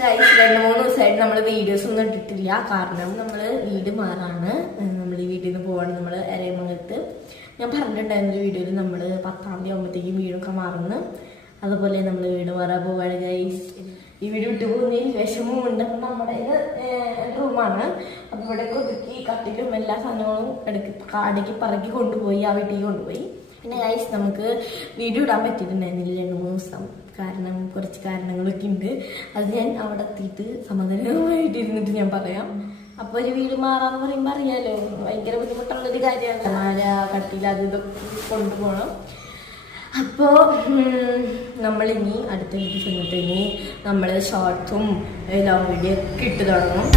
Guys 2-3 ദിവസമായിട്ട് നമ്മൾ videos ഒന്നും ഇട്ടിട്ടില്ല. കാരണം നമ്മൾ വീട് മാറാണ്. നമ്മൾ ഈ വീട്ടിൽ നിന്ന് പോവാണ്. നമ്മൾ എരമംഗലത്ത് ഞാൻ പറഞ്ഞിട്ടുണ്ടായിരുന്ന ഒരു വീഡിയോയിൽ നമ്മൾ 10-ാം തീയതി ആകുമ്പോഴത്തേക്കും വീടൊക്കെ മാറുന്നു. അതുപോലെ നമ്മൾ വീട് മാറാൻ പോവാണ് ഗൈസ്. ഈ വീട് വിട്ടു പോകുന്നതിൽ വിഷമമുണ്ട്. അപ്പം നമ്മുടെ ഇത് റൂമാണ്. അപ്പം ഇവിടെ ഒതുക്കി കട്ടിലും എല്ലാ സാധനങ്ങളും കാടേക്ക് പറക്കി കൊണ്ടുപോയി ആ വീട്ടിലേക്ക് കൊണ്ടുപോയി. പിന്നെ ഗൈസ് നമുക്ക് വീഡിയോ ഇടാൻ പറ്റിയിട്ടുണ്ടായിരുന്നില്ല 2-3 ദിവസം. കാരണം കുറച്ച് കാരണങ്ങളൊക്കെ ഉണ്ട്. അത് ഞാൻ അവിടെ എത്തിയിട്ട് സമാധാനമായിട്ട് ഇരുന്നിട്ട് ഞാൻ പറയാം. അപ്പോൾ ഒരു വീട് മാറാന്ന് പറയുമ്പോൾ അറിയാലോ, ഭയങ്കര ബുദ്ധിമുട്ടുള്ളൊരു കാര്യമാണ്. മാല കട്ടിൽ അത് ഇതൊക്കെ കൊണ്ടുപോകണം. അപ്പോൾ നമ്മളിനി അടുത്ത വീഡിയോ ചെന്നിട്ട് ഇനി നമ്മൾ ഷോർട്സും ലോങ് വീഡിയോ ഒക്കെ ഇട്ട് തുടങ്ങും.